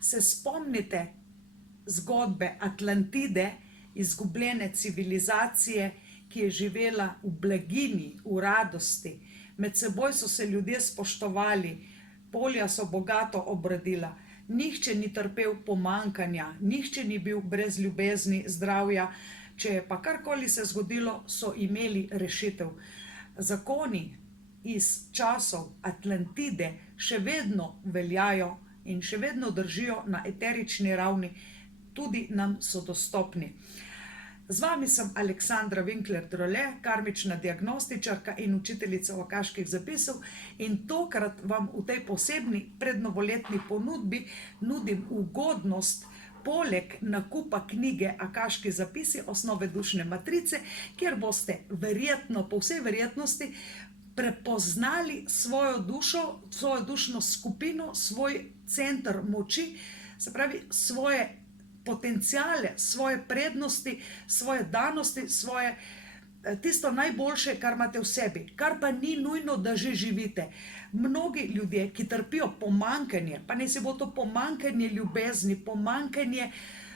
se spomnite zgodbe Atlantide, izgubljene civilizacije, ki je živela v blaginji, v radosti. Med seboj so se ljudje spoštovali, polja so bogato obrodila, nihče ni trpel pomanjkanja, nihče ni bil brez ljubezni, zdravja, če je pa karkoli se zgodilo, so imeli rešitev. Zakoni iz časov Atlantide še vedno veljajo in še vedno držijo na eterični ravni, tudi nam so dostopni. Z vami sem Aleksandra Winkler-Drole, karmična diagnostičarka in učiteljica akaških zapisov, in tokrat vam v tej posebni prednovoletni ponudbi nudim ugodnost poleg nakupa knjige Akaški zapisi, osnove dušne matrice, kjer boste verjetno, po vsej verjetnosti, prepoznali svojo dušo, svojo dušno skupino, svoj center moči, se pravi svoje potenciale, svoje prednosti, svoje danosti, svoje tisto najboljše, kar imate v sebi, kar pa ni nujno, da že živite. Mnogi ljudje, ki trpijo pomanjkanje, pa naj se bo to pomanjkanje ljubezni, pomanjkanje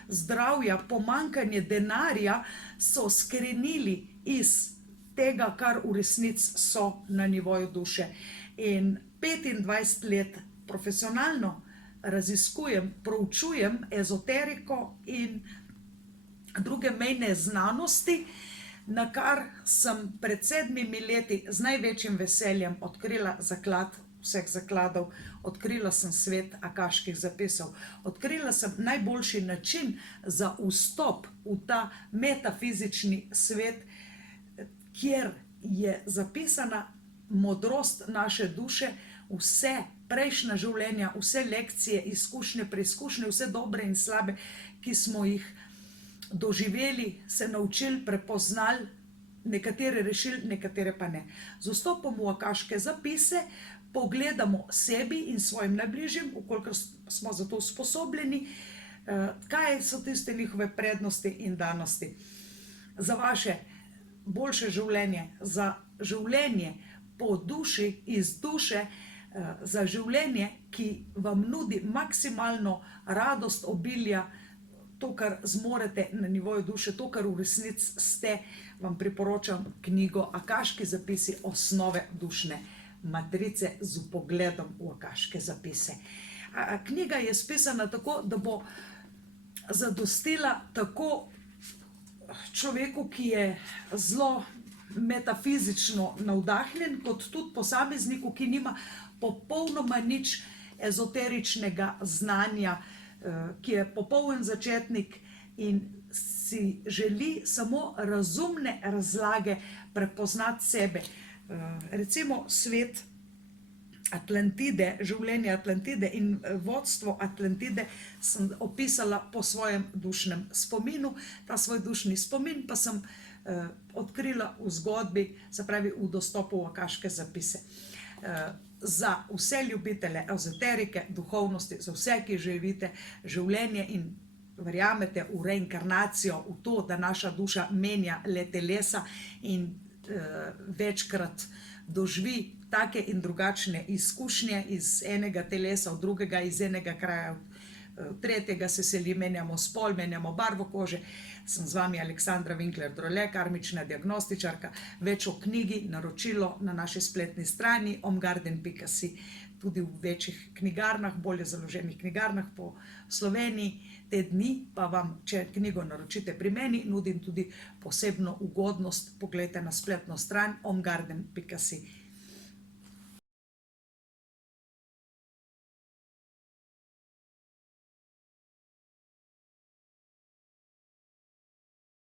zdravja, pomanjkanje denarja, so skrenili iz tega, kar v resnici so na nivoju duše. In 25 let profesionalno raziskujem, proučujem ezoteriko in druge mejne znanosti, na kar sem pred 7 leti z največjim veseljem odkrila zaklad vseh zakladov, odkrila sem svet akaških zapisov, odkrila sem najboljši način za vstop v ta metafizični svet, kjer je zapisana modrost naše duše, vse prejšnja življenja, vse lekcije, izkušnje, preizkušnje, vse dobre in slabe, ki smo jih doživeli, se naučili, prepoznali, nekatere rešili, nekatere pa ne. Z vstopom v akaške zapise pogledamo sebi in svojim najbližjim, ukolikor smo za to usposobljeni, kaj so tiste njihove prednosti in danosti. Za vaše boljše življenje, za življenje po duši, iz duše, za življenje, ki vam nudi maksimalno radost, obilja, to, kar zmorete na nivoju duše, to, kar v resnici ste, vam priporočam knjigo Akaški zapisi, osnove dušne matrice z vpogledom v akaške zapise. Knjiga je spisana tako, da bo zadostila tako človeku, ki je zelo metafizično navdahnjen, kot tudi posamezniku, ki nima popolnoma nič ezoteričnega znanja, ki je popoln začetnik in si želi samo razumne razlage prepoznati sebe. Recimo svet Atlantide, življenje Atlantide in vodstvo Atlantide sem opisala po svojem dušnem spominu. Ta svoj dušni spomin pa sem odkrila v zgodbi, se pravi v dostopu v akaške zapise. Za vse ljubitelje ezoterike, duhovnosti, za vse, ki živite življenje in verjamete v reinkarnacijo, v to, da naša duša menja le telesa in večkrat doživi take in drugačne izkušnje iz enega telesa, od drugega, iz enega kraja, tretjega se seli, menjamo spol, menjamo barvo kože. Sem z vami Aleksandra Winkler-Drole, karmična diagnostičarka. Več o knjigi, naročilo na naši spletni strani omgarden.si, tudi v večjih knjigarnah, bolje založenih knjigarnah po Sloveniji. Te dni pa vam, če knjigo naročite pri meni, nudim tudi posebno ugodnost. Poglejte na spletno stran omgarden.si.